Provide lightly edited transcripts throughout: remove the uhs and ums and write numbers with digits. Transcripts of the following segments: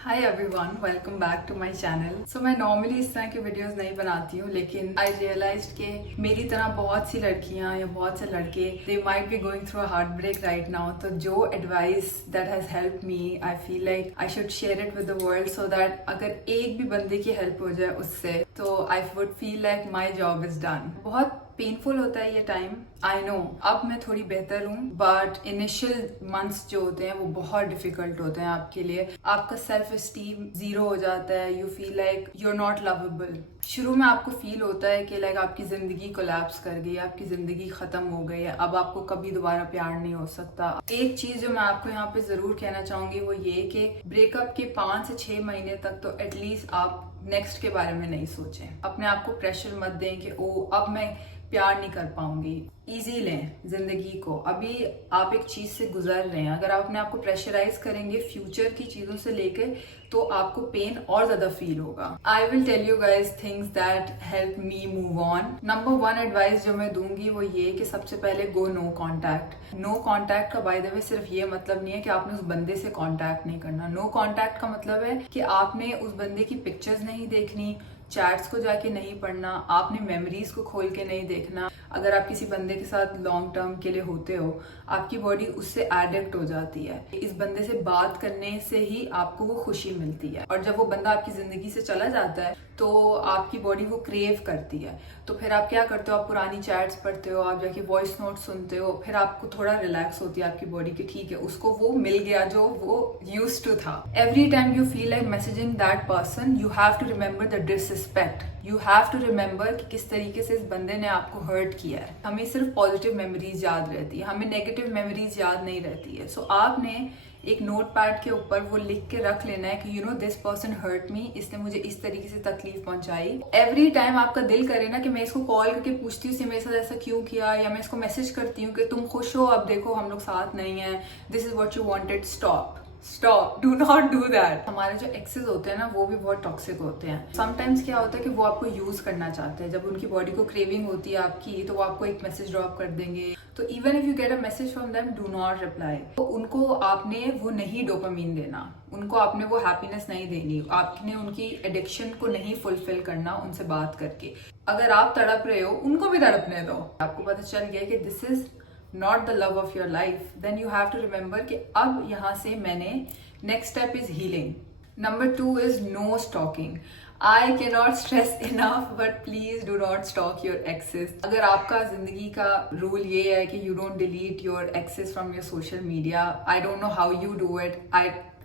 Hi everyone, welcome back to my channel. So मैं normally इस तरह की वीडियोस नहीं बनाती हूँ, लेकिन आई रियलाइज्ड कि मेरी तरह बहुत सी लड़कियाँ या बहुत से लड़के they might be going through a heartbreak right now. तो जो advice that has help me, I feel like I should share it with the world so that अगर एक भी बंदे की हेल्प हो जाए उससे, तो I would feel like my job is done. बहुत पेनफुल होता है ये टाइम, आई नो। अब मैं थोड़ी बेहतर हूँ, बट इनिशियल मंथ्स जो होते हैं वो बहुत डिफिकल्ट होते हैं आपके लिए। आपका सेल्फ एस्टीम जीरो हो जाता है, you feel like you are not lovable. शुरू में आपको फील होता है कि लाइक आपकी जिंदगी कोलैप्स कर गई, आपकी जिंदगी खत्म हो गई है, अब आपको कभी दोबारा प्यार नहीं हो सकता। एक चीज जो मैं आपको यहाँ पे जरूर कहना चाहूंगी वो ये कि ब्रेकअप के 5 से 6 महीने तक तो एटलीस्ट आप नेक्स्ट के बारे में नहीं सोचें। अपने आप को प्रेशर मत दें कि ओ अब मैं प्यार नहीं कर पाऊंगी। इजी लें जिंदगी को, अभी आप एक चीज से गुजर रहे हैं। अगर आप अपने आप को प्रेशराइज करेंगे फ्यूचर की चीजों से लेके, तो आपको पेन और ज्यादा फील होगा। I will tell you guys things that help me move on. Number 1 advice जो मैं दूंगी वो ये कि सबसे पहले go no contact. No contact का बाय द वे सिर्फ ये मतलब नहीं है कि आपने उस बंदे से कॉन्टैक्ट नहीं करना। नो कॉन्टैक्ट का मतलब है कि आपने उस बंदे की पिक्चर्स नहीं देखनी, चैट्स को जाके नहीं पढ़ना, आपने मेमोरीज को खोल के नहीं देखना। अगर आप किसी बंदे के साथ लॉन्ग टर्म के लिए होते हो, आपकी बॉडी उससे एडिक्ट हो जाती है। इस बंदे से बात करने से ही आपको वो खुशी मिलती है, और जब वो बंदा आपकी जिंदगी से चला जाता है तो आपकी बॉडी वो क्रेव करती है। तो फिर आप क्या करते हो, आप पुरानी चैट्स पढ़ते हो, आप जाके वॉइस नोट सुनते हो, फिर आपको थोड़ा रिलैक्स होती है आपकी बॉडी की, ठीक है उसको वो मिल गया जो वो यूज्ड टू था। Every time you feel like messaging that person, you have to remember the disrespect. You have to remember कि किस तरीके से इस बंदे ने आपको हर्ट किया है। हमें सिर्फ पॉजिटिव मेमोरीज याद रहती है, हमें नेगेटिव मेमोरीज याद नहीं रहती है। सो आपने एक नोट पैड के ऊपर वो लिख के रख लेना है कि you know this person hurt me, इसने मुझे इस तरीके से तकलीफ पहुंचाई। एवरी टाइम आपका दिल करे ना कि मैं इसको कॉल करके पूछती हूँ मेरे साथ ऐसा क्यों किया, या मैं इसको मैसेज करती हूँ कि तुम खुश हो, अब देखो हम लोग साथ नहीं है, this is what you wanted, stop, do not do that. हमारे जो एक्सेस होते हैं ना वो भी बहुत टॉक्सिक होते हैं। समटाइम्स क्या होता है कि वो आपको यूज करना चाहते हैं। जब उनकी बॉडी को क्रेविंग होती है आपकी, तो वो आपको एक मैसेज ड्रॉप कर देंगे। तो even if you get a message from them, do not reply. तो उनको आपने वो नहीं डोपामीन देना, उनको आपने वो हैप्पीनेस नहीं देनी, आपने उनकी एडिक्शन को नहीं फुलफिल करना उनसे बात करके। अगर आप तड़प रहे हो, उनको भी तड़पने दो। आपको पता चल गया कि this is not the love of your life, then you have to remember कि अब यहाँ से मैंने next step is healing. Number 2 is no stalking. I cannot stress enough, but please do not stalk your exes. अगर आपका जिंदगी का rule ये है कि you don't delete your exes from your social media, I don't know how you do it.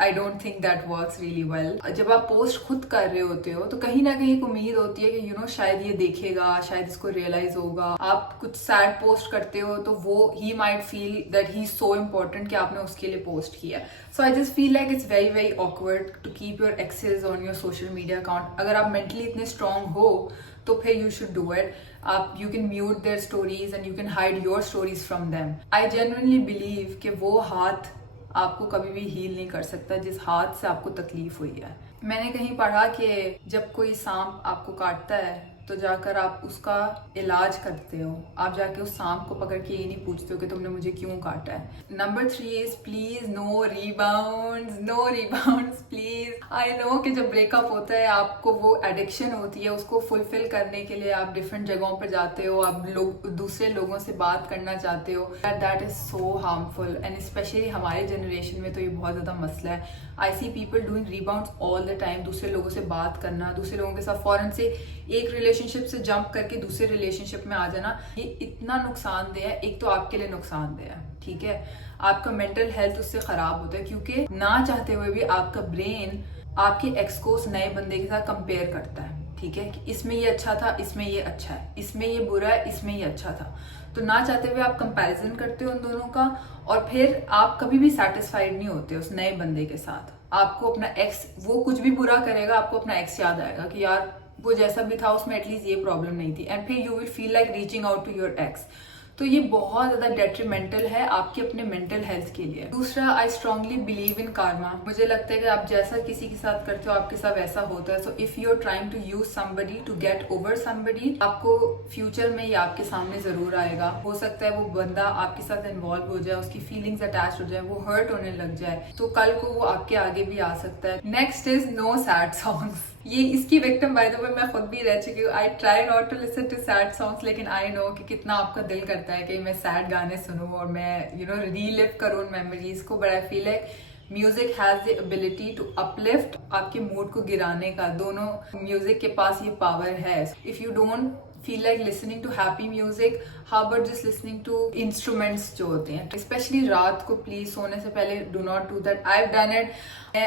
I don't think that works really well. जब आप post खुद कर रहे होते हो तो कहीं ना कहीं एक उम्मीद होती है कि यू नो शायद ये देखेगा, शायद इसको रियलाइज होगा। आप कुछ सैड पोस्ट करते हो तो वो he might feel that he is so important कि आपने उसके लिए पोस्ट किया। So I just feel like it's very very awkward to keep your access on your social media account. अगर आप मेंटली इतने स्ट्रांग हो तो फिर यू शुड डू इट। आप you can mute their stories and you can hide your stories from them. I genuinely believe कि वो हाथ आपको कभी भी हील नहीं कर सकता जिस हाथ से आपको तकलीफ हुई है। मैंने कहीं पढ़ा कि जब कोई सांप आपको काटता है तो जाकर आप उसका इलाज करते हो, आप जाके उस सांप को पकड़ के ये नहीं पूछते हो कि तुमने मुझे क्यों काटा है। Number 3 is please no rebounds please. I know कि जब ब्रेकअप होता है आपको वो एडिक्शन होती है, उसको फुलफिल करने के लिए आप डिफरेंट जगहों पर जाते हो, आप दूसरे लोगों से बात करना चाहते हो। That is so harmful and specially हमारे जनरेशन में तो ये बहुत ज्यादा मसला है। I see people doing rebounds all the time. दूसरे लोगों से बात करना, दूसरे लोगों के साथ फौरन से एक रिलेशनशिप से जंप करके दूसरे रिलेशनशिप में आ जाना, ये इतना नुकसानदेह है। एक तो आपके लिए नुकसानदेह है, ठीक है, आपका मेंटल हेल्थ उससे खराब होता है क्योंकि ना चाहते हुए भी आपका ब्रेन आपके एक्स को उस नए बंदे के साथ कंपेयर करता है, ठीक है, कि इसमें ये अच्छा था, इसमें ये अच्छा है, इसमें ये बुरा है, इसमें ये अच्छा था। तो ना चाहते हुए आप कंपैरिजन करते हो उन दोनों का, और फिर आप कभी भी सेटिस्फाइड नहीं होते उस नए बंदे के साथ। आपको अपना एक्स, वो कुछ भी बुरा करेगा, आपको अपना एक्स याद आएगा कि यार वो जैसा भी था उसमें एटलीस्ट ये प्रॉब्लम नहीं थी, एंड फिर you will feel like reaching out to your ex. तो ये बहुत ज्यादा डेट्रीमेंटल है आपके अपने मेंटल हेल्थ के लिए। दूसरा, I strongly believe in Karma. मुझे लगता है कि आप जैसा किसी के साथ करते हो आपके साथ वैसा होता है। So if you are trying to use somebody to get over somebody, आपको फ्यूचर में ये आपके सामने जरूर आएगा। हो सकता है वो बंदा आपके साथ इन्वॉल्व हो जाए, उसकी फीलिंग्स अटैच हो जाए, वो हर्ट होने लग जाए, तो कल को वो आपके आगे भी आ सकता है। Next is no sad songs. ये इसकी विक्टिम बाय द वे मैं खुद भी रह चुकी हूँ। I try not to listen to sad songs, लेकिन आई नो कि कितना आपका दिल करता है कि मैं सैड गाने सुनूं और मैं रीलिव करूं उन मेमोरीज को। But I feel like music has the ability to uplift, आपके मूड को गिराने का। दोनों म्यूजिक के पास ये पावर है। If you don't feel like listening to happy music, how about just listening to instruments जो होते हैं, especially रात को प्लीज सोने से पहले do not do that. I've done it.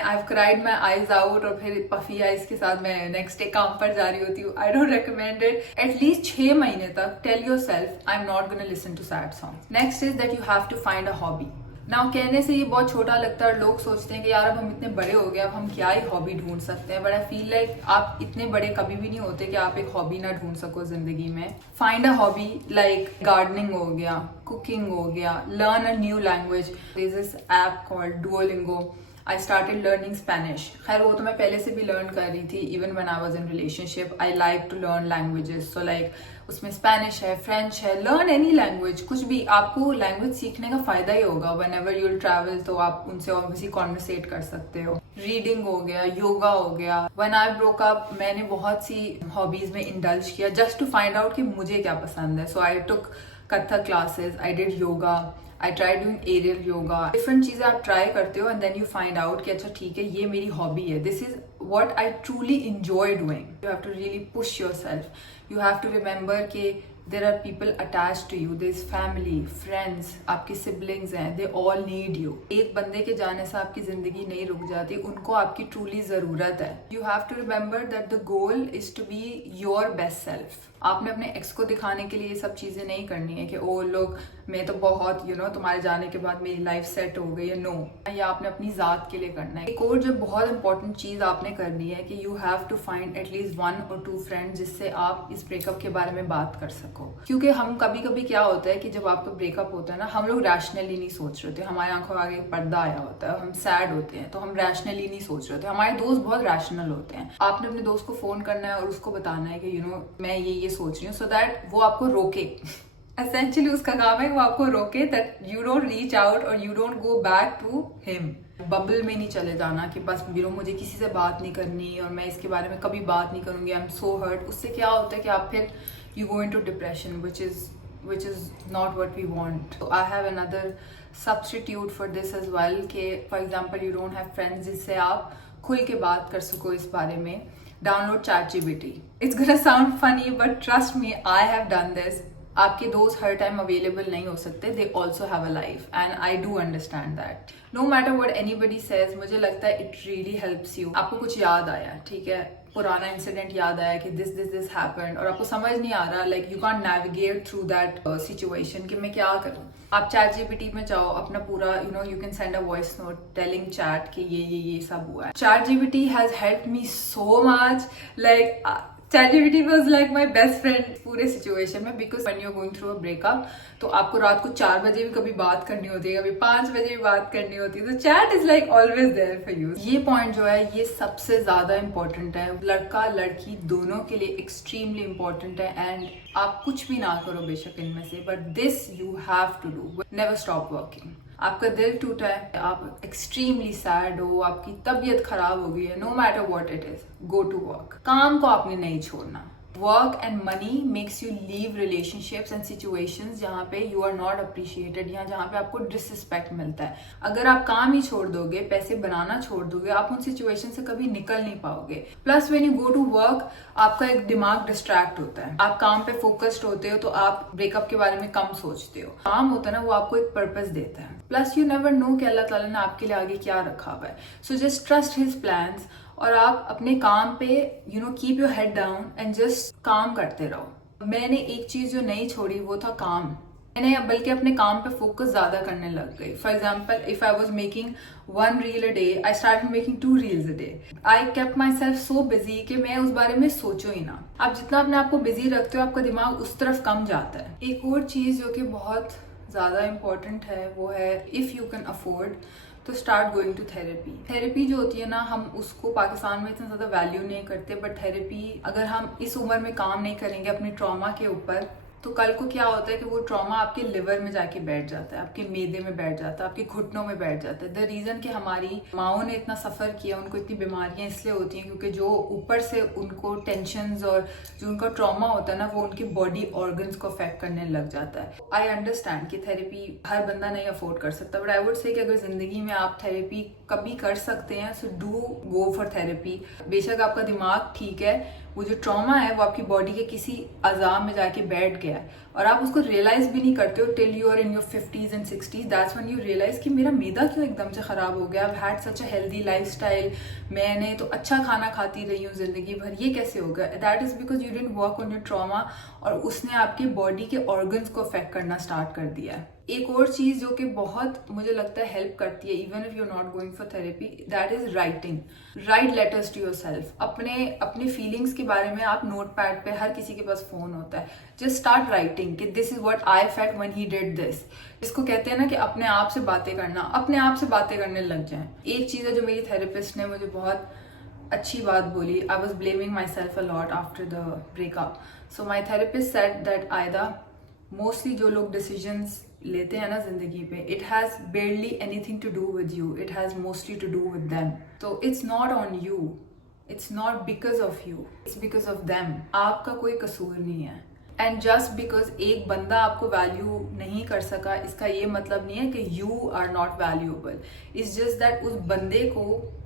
I've cried my eyes out और फिर puffy eyes के साथ मैं next day काम पर जा रही होती हूँ. I don't recommend it. At least 6 महीने तक tell yourself I'm not gonna listen to sad songs. Next is that you have to find a hobby. Now कहने से ये बहुत छोटा लगता है, लोग सोचते हैं कि यार अब हम इतने बड़े हो गए, अब हम क्या ही हॉबी ढूंढ सकते हैं। बट आई फील लाइक आप इतने बड़े कभी भी नहीं होते कि आप एक हॉबी ना ढूंढ सको जिंदगी में। Find a hobby like gardening हो गया, कुकिंग हो गया, learn a new language. This is app called Duolingo. I started learning Spanish. खैर वो तो मैं पहले से भी लर्न कर रही थी, even when I was in relationship. I like to learn languages, so like उसमें स्पेनिश है, फ्रेंच है, लर्न एनी लैंग्वेज, कुछ भी। आपको लैंग्वेज सीखने का फायदा ही होगा। Whenever you will travel तो आप उनसे ऑब्वियसली कॉन्वर्सेट कर सकते हो। रीडिंग हो गया, योगा हो गया। व्हेन आई ब्रोक अप मैंने बहुत सी हॉबीज में इंडल्ज किया जस्ट टू फाइंड आउट कि मुझे क्या पसंद है। So I took Kathak classes, I did yoga, I try doing aerial yoga. Different चीजें आप ट्राई करते हो and then you find out कि अच्छा ठीक है ये मेरी हॉबी है, this is what I truly enjoy doing. You have to really push yourself. You have to remember कि there are people attached to you. There's family, friends, आपके siblings हैं, they all need you. एक बंदे के जाने से आपकी जिंदगी नहीं रुक जाती, उनको आपकी truly जरूरत है. You have to remember that the goal is to be your best self. आपने अपने एक्स को दिखाने के लिए ये सब चीजें नहीं करनी है कि ओ लोग मैं तो बहुत तुम्हारे जाने के बाद मेरी लाइफ सेट हो गई है। नो, ये आपने अपनी जात के लिए करना है। एक और जो बहुत इंपॉर्टेंट चीज आपने करनी है कि you have to find at least 1 or 2 friends जिससे आप इस ब्रेकअप के बारे में बात कर सको। क्योंकि हम कभी कभी क्या होता है कि जब आपका ब्रेकअप होता है ना, हम लोग रैशनली नहीं सोच रहे होते, हमारे आंखों आगे पर्दा आया होता है, हम सैड होते हैं तो हम रैशनली नहीं सोच रहे होते। हमारे दोस्त बहुत रैशनल होते हैं। आपने अपने दोस्त को फोन करना है और उसको बताना है कि मैं ये सोच रही हूँ, सो दैट वो आपको रोके। एसेंशियली उसका काम है कि वो आपको रोके, that you don't reach out और you don't go back to him. Bubble में नहीं चले जाना कि बस मुझे किसी से बात नहीं करनी और मैं इसके बारे में कभी बात नहीं करूंगी, आई एम सो हर्ट। उससे क्या होता है कि आप फिर you go into depression which is not what we want. So I have another substitute for this as well कि for example you don't have friends जिससे आप खुल के बात कर सको इस बारे में। Download ChatGPT. It's gonna sound funny but trust me, I have done this. आपके दोस्त हर टाइम अवेलेबल नहीं हो सकते, they also have a life and I do understand that. No matter what anybody says, मुझे लगता है इट रियली हेल्प्स यू। आपको कुछ याद आया, ठीक है, पुराना इंसिडेंट याद आया कि दिस हैपेंड और आपको समझ नहीं आ रहा, like you can't navigate through that situation कि मैं क्या करूं। आप ChatGPT में जाओ, अपना पूरा you can send a voice note telling chat कि ये सब हुआ है। ChatGPT has helped me so much, like ChatGPT was like my best friend पूरे सिचुएशन में, because when you're going through a breakup तो आपको रात को 4 बजे भी कभी बात करनी होती है, कभी 5 बजे भी बात करनी होती है, तो chat is like always there for you. ये पॉइंट जो है ये सबसे ज्यादा इंपॉर्टेंट है, लड़का लड़की दोनों के लिए एक्सट्रीमली इंपॉर्टेंट है। एंड आप कुछ भी ना करो बेशक इनमें से, but this you have to do, never stop working. आपका दिल टूटा है, आप एक्सट्रीमली सैड हो, आपकी तबीयत खराब हो गई है, no matter what it is, go to work. काम को आपने नहीं छोड़ना। Work and money makes you leave relationships and situations जहाँ पे यू आर नॉट अप्रिशिएटेड या जहाँ पे आपको डिसरिस्पेक्ट मिलता है। अगर आप काम ही छोड़ दोगे, पैसे बनाना छोड़ दोगे, आप उन सिचुएशन से कभी निकल नहीं पाओगे। Plus when you go to work आपका एक दिमाग डिस्ट्रैक्ट होता है, आप काम पे फोकस्ड होते हो तो आप ब्रेकअप के बारे में कम सोचते हो। काम होता है ना, वो आपको एक पर्पस देता है। प्लस यू नेवर नो कि अल्लाह ताला ने आपके लिए आगे क्या रखा हुआ है। So just trust his plans और आप अपने काम पे keep your head down and just काम करते रहो। मैंने एक चीज जो नहीं छोड़ी वो था काम। मैंने बल्कि अपने काम पे फोकस ज्यादा करने लग गई. For example, if I was making 1 reel a day, I started making 2 reels a day. I kept myself so busy कि मैं उस बारे में सोचूं ही ना. आप जितना अपने आप को बिजी रखते हो, आपका दिमाग उस तरफ कम जाता है. एक और चीज जो कि बहुत ज्यादा इम्पोर्टेंट है वो है, इफ यू कैन अफोर्ड तो start going to therapy. Therapy जो होती है ना, हम उसको पाकिस्तान में इतना ज्यादा वैल्यू नहीं करते, बट थेरेपी अगर हम इस उम्र में काम नहीं करेंगे अपने ट्रॉमा के ऊपर, तो कल को क्या होता है कि वो ट्रॉमा आपके लिवर में जाके बैठ जाता है, आपके मैदे में बैठ जाता है, आपके घुटनों में बैठ जाता है. द रीजन कि हमारी माओ ने इतना सफर किया, उनको इतनी बीमारियां इसलिए होती हैं क्योंकि जो ऊपर से उनको टेंशन्स और जो उनका ट्रॉमा होता है ना, वो उनकी बॉडी ऑर्गन्स को अफेक्ट करने लग जाता है. आई अंडरस्टैंड कि थेरेपी हर बंदा नहीं अफोर्ड कर सकता, बट आई वुड से कि अगर जिंदगी में आप थेरेपी कभी कर सकते हैं, so do go for therapy. बेशक आपका दिमाग ठीक है, वो जो ट्रॉमा है वो आपकी बॉडी के किसी अज़ा में जाके बैठ गया है और आप उसको रियलाइज भी नहीं करते हो till you are in your 50s and 60s. That's when you realize कि मेरा मैदा क्यों एकदम से खराब हो गया. I had such a healthy lifestyle, मैंने तो अच्छा खाना खाती रही हूँ जिंदगी भर, ये कैसे हो गया. That is because you didn't work on your trauma और उसने आपके बॉडी के ऑर्गन्स को अफेक्ट करना स्टार्ट कर दिया है. एक और चीज जो कि बहुत मुझे लगता है हेल्प करती है even if you are not going for therapy, that is writing. Write letters to yourself. अपने फीलिंग्स के बारे में आप नोट पैड पे, हर किसी के पास फोन होता है, जस्ट स्टार्ट राइटिंग कि this is what I felt when he did this. इसको कहते हैं ना कि अपने आप से बातें करना, अपने आप से बातें करने लग जाएं. एक चीज है जो मेरी थेरेपिस्ट ने मुझे बहुत अच्छी बात बोली. I was blaming myself a lot after the breakup. So my therapist said that Aida, mostly जो लोग डिसीजंस लेते हैं ना जिंदगी पे, it has barely anything to do with you, it has mostly to do with them. तो it's not on you, it's not because of you, it's because of them. आपका कोई कसूर नहीं है. एंड जस्ट बिकॉज एक बंदा आपको value नहीं कर सका, इसका ये मतलब नहीं है कि you are not valuable. It's just that उस बंदे को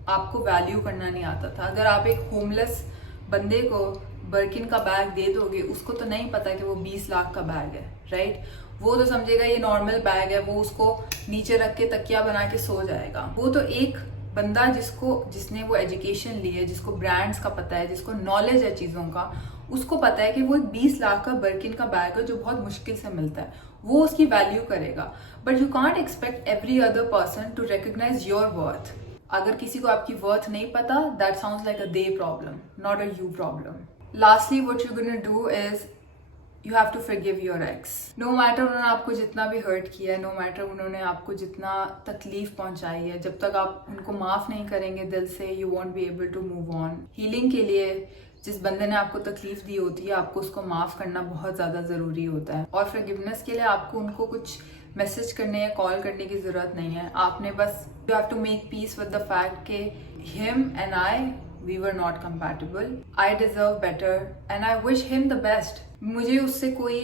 आपको वैल्यू करना नहीं आता था. अगर आप एक होमलेस बंदे को बर्किन का बैग दे दोगे, उसको तो नहीं पता कि वो 20 लाख का बैग है, राइट? वो तो समझेगा ये नॉर्मल बैग है, वो उसको नीचे रख के तकिया बना के सो जाएगा. वो तो एक बंदा जिसने वो एजुकेशन ली है, जिसको ब्रांड्स का पता है, जिसको नॉलेज है चीज़ों का, उसको पता है कि वो 20 लाख का बर्किन का बैग है जो बहुत मुश्किल से मिलता है, वो उसकी वैल्यू करेगा. But you can't expect every other person to recognize your worth. अगर किसी को आपकी वर्थ नहीं पता, that sounds like a they problem, not a you problem. Lastly, what you're going to do is you have to forgive your ex. No matter उन्होंने आपको जितना भी हर्ट किया है, no matter उन्होंने आपको जितना तकलीफ पहुंचाई है, जब तक आप उनको माफ नहीं करेंगे दिल से, you won't be able to move on. Healing के लिए जिस बंदे ने आपको तकलीफ दी होती है, आपको उसको माफ करना बहुत ज्यादा जरूरी होता है. और फॉरगिवनेस के लिए आपको उनको कुछ मैसेज करने या कॉल करने की जरूरत नहीं है. आपने बस you have to make peace with the fact के him and I, we were not compatible. I deserve better and I wish him the best. मुझे उससे कोई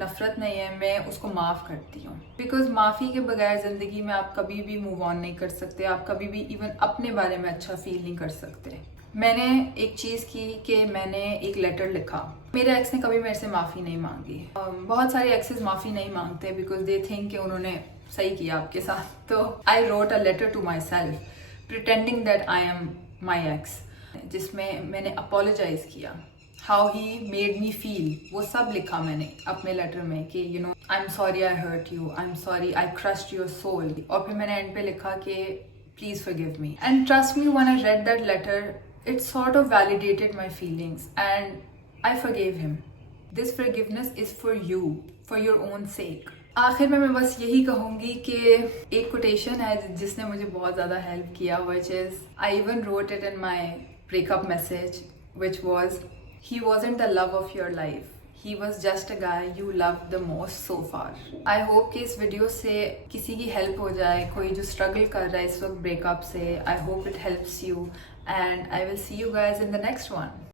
नफरत नहीं है, मैं उसको माफ करती हूँ. बिकॉज माफी के बगैर जिंदगी में आप कभी भी मूव ऑन नहीं कर सकते, आप कभी भी इवन अपने बारे में अच्छा फील नहीं कर सकते. मैंने एक चीज की कि मैंने एक लेटर लिखा. मेरे एक्स ने कभी मेरे से माफी नहीं मांगी. बहुत सारे एक्सेस माफी नहीं मांगते बिकॉज दे थिंक कि उन्होंने सही किया आपके साथ. तो I wrote a letter to myself pretending that I am my ex, जिसमें मैंने अपोलोजाइज किया, how he made me feel, वो सब लिखा मैंने अपने लेटर में कि you know I am sorry I hurt you, I am sorry I crushed your soul. और फिर मैंने एंड पे लिखा कि please forgive me. And trust me, when I read that letter, it sort of validated my feelings and I forgive him. This forgiveness is for you, for your own सेक. आखिर में मैं बस यही कहूंगी कि एक कोटेशन है जिसने मुझे बहुत ज़्यादा हेल्प किया, which is I even wrote it in my breakup message, which was, he wasn't the love of your life, he was just a guy you loved the most so far. I hope कि इस video से किसी की help हो जाए, कोई जो struggle कर रहा है इस वक्त ब्रेकअप से. I hope it helps you and I will see you guys in the next one.